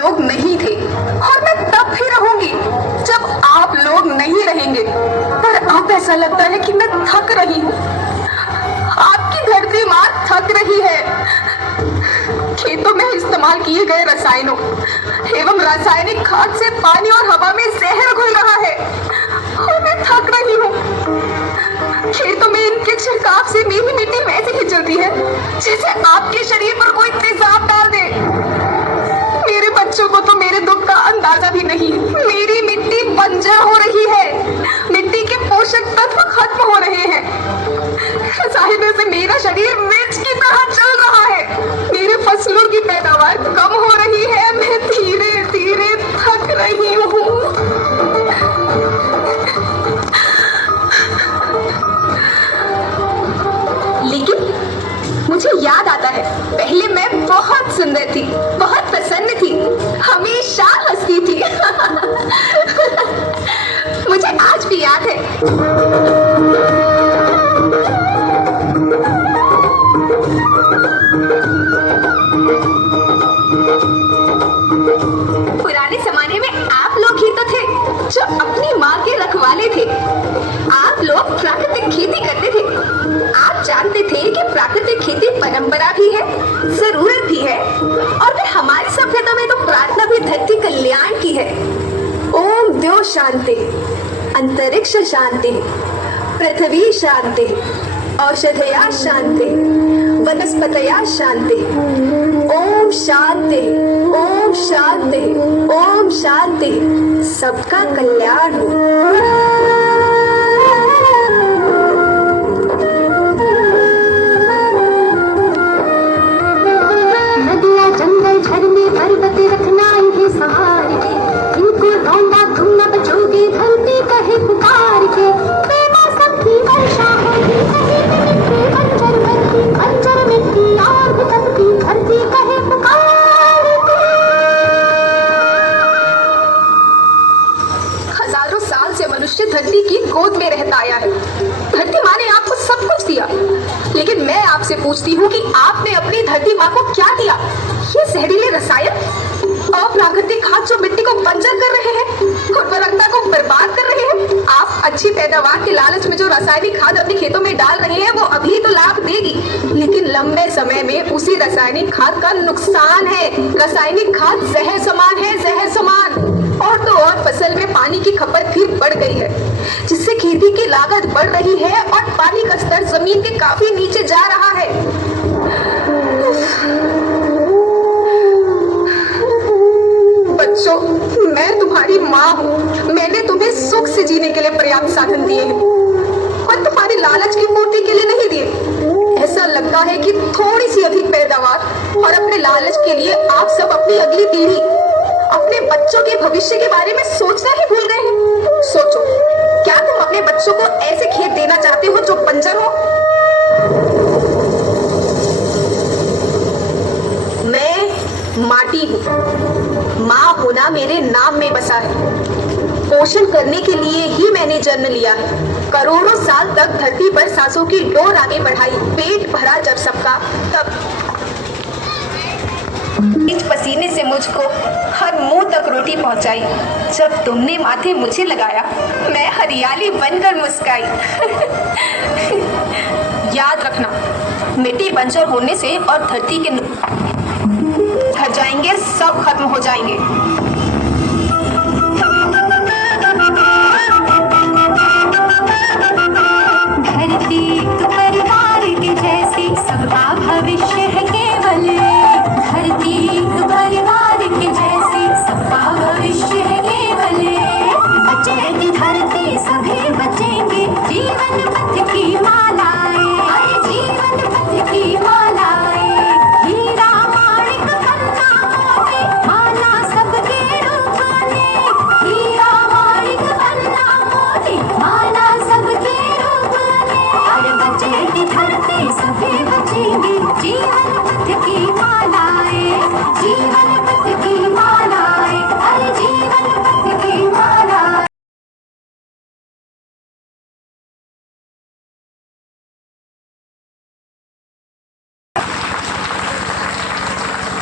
लोग नहीं थे और मैं तब भी रहूंगी जब आप लोग नहीं रहेंगे। पर अब ऐसा लगता है कि मैं थक रही हूँ। आपकी धरती माँ थक रही है। खेतों में इस्तेमाल किए गए रसायनों एवं रासायनिक खाद से पानी और हवा में जहर घुल रहा है और मैं थक रही हूँ। खेतों में इनके छिड़काव से मेरी मिट्टी वैसे ही चलती है जैसे आपके शरीर पर कोई तेजाब डाल दे। मेरे बच्चों को तो मेरे दुख का अंदाजा भी नहीं है। मेरी मिट्टी बंजर हो रही है, मिट्टी के पोषक तत्व खत्म हो रहे हैं। रसायनों से मेरा शरीर मिर्च की तरह चल रहा है। मेरे फसलों की पैदावार कम हो रही है। मैं धीरे धीरे थक रही हूँ। लेकिन मुझे याद आता है, पहले मैं बहुत सुंदर थी, बहुत प्रसन्न थी, हमेशा हंसती थी। मुझे आज भी याद है। पुराने जमाने में आप लोग ही तो थे जो अपनी माँ के रखवाले थे। आप लोग प्राकृतिक खेती करते थे। आप जानते थे कि प्राकृतिक खेती परंपरा भी है, जरूरत भी है, और फिर हमारी सभ्यता में तो प्रार्थना भी धरती कल्याण की है। ओम द्यो शांति, अंतरिक्ष शांति, पृथ्वी शांति, औषधया शांति, वनस्पतया शांति। ओम शांति, ओम शांति, ओम शांति। सबका कल्याण हो। नदियाँ, जंगल, झरने, पर्वत रखना इन्हें सहार के। इनको रौंदा तुम न बचोगे, धरती कहे पुकार के। बेमौसम की वर्षा होगी, कहीं भी मिट्टी बंजर बनती, बंजर मिट्टी और भी तपती, धरती कहे पुकार के। हजारों साल से मनुष्य धरती की गोद में रहता आया है। धरती माँ ने आपको सब कुछ दिया, लेकिन मैं आपसे पूछती हूँ कि आपने अपनी धरती माँ को क्या दिया? ये जहरीले रसायन, अप्राकृतिक खाद जो मिट्टी को बंजर कर रहे हैं, उर्वरकता को बर्बाद कर रहे हैं। आप अच्छी पैदावार के लालच में जो रासायनिक खाद अपने खेतों में डाल रहे हैं वो अभी तो लाभ देगी, लेकिन लंबे समय में उसी रासायनिक खाद का नुकसान है। रासायनिक खाद जहर समान है, जहर समान। और तो और फसल में पानी की खपत भी बढ़ गई है, जिससे खेती की लागत बढ़ रही है और पानी का स्तर जमीन के काफी नीचे जा रहा है। बच्चों, मैं तुम्हारी माँ हूँ। मैंने तुम्हें सुख से जीने के लिए पर्याप्त साधन दिए हैं और तुम्हारी लालच की पूर्ति के लिए नहीं दिए। ऐसा लगता है कि थोड़ी सी अधिक पैदावार और अपने लालच के लिए आप सब अपनी अगली पीढ़ी, अपने बच्चों के भविष्य के बारे में सोचना ही भूल गए हैं। सोचो, क्या तुम अपने बच्चों को ऐसे खेत देना चाहते हो जो बंजर हो? मैं माटी हूँ। माँ होना मेरे नाम में बसा है। पोषण करने के लिए ही मैंने जन्म लिया है। करोड़ों साल तक धरती पर सांसों की डोर आगे बढ़ाई। पेट भरा जब सबका, तब इस पसीने से मुझको हर मुंह तक रोटी पहुंचाई। जब तुमने माथे मुझे लगाया, मैं हरियाली बनकर मुस्काई। याद रखना, मिट्टी बंजर होने से और धरती के हट जाएंगे, सब खत्म हो जाएंगे।